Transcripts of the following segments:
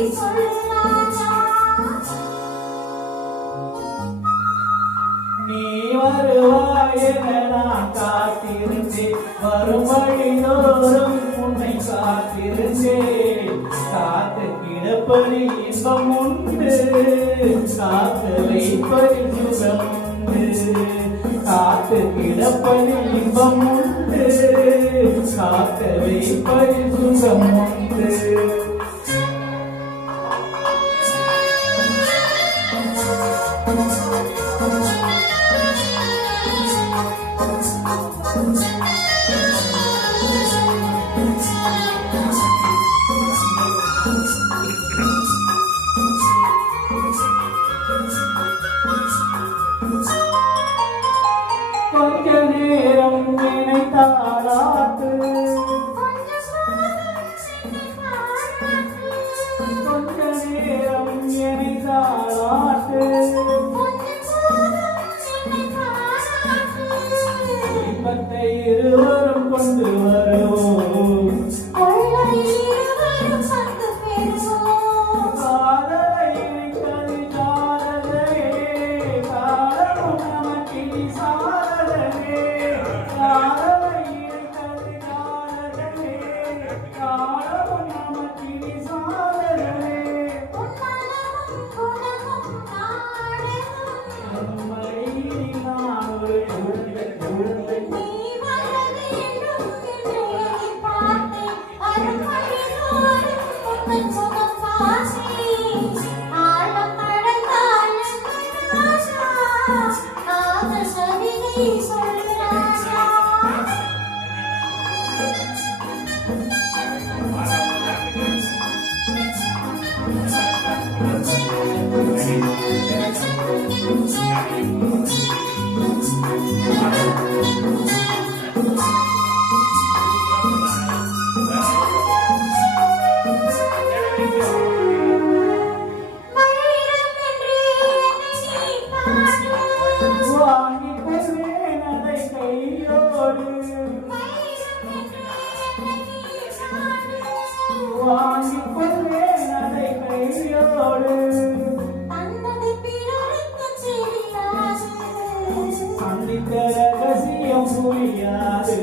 நீ வருவாய் என நான் காத்திருந்தேன், வரும் வழிதோறும் உன்னை காத்திருந்தேன். காத்து கிடப்பது இன்பம் உண்டு, காத்து வைப்பது சுகம் உண்டு. காத்து கிடப்பது இன்பம் உண்டு, காத்து வைப்பது சுகம் உண்டு. கொஞ்ச நேரம் என்னை தாளாட்டு, கொஞ்ச நேரம் என்னை தாளாட்டு. இன்பத்தை இருவரும் கொண்டு வருவோம், காதலை இணைத்தது காதலே, காரணம் நமக்கு சாதலே. காதலை இணைத்தது காதலே, காரணம் நமக்கு சாதலே. உண்மையில் நான் ஒரு குழந்தை, வாங்கிக் கொள்வேன் அதை கையோடு, வாங்கிக் கொள்வேன் அதை கையோடு. சந்தித்த ரகசியம் புரியாது,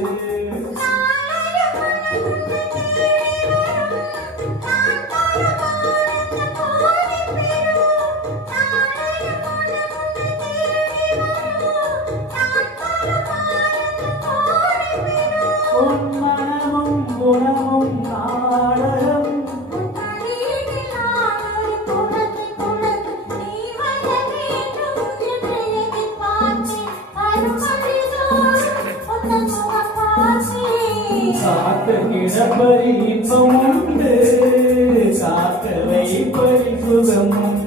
உன் மனமும் குணமும் நாடகம். காத்து கிடப்பது இன்பம் உண்டு, காத்து வைப்பது சுகம் உண்டு.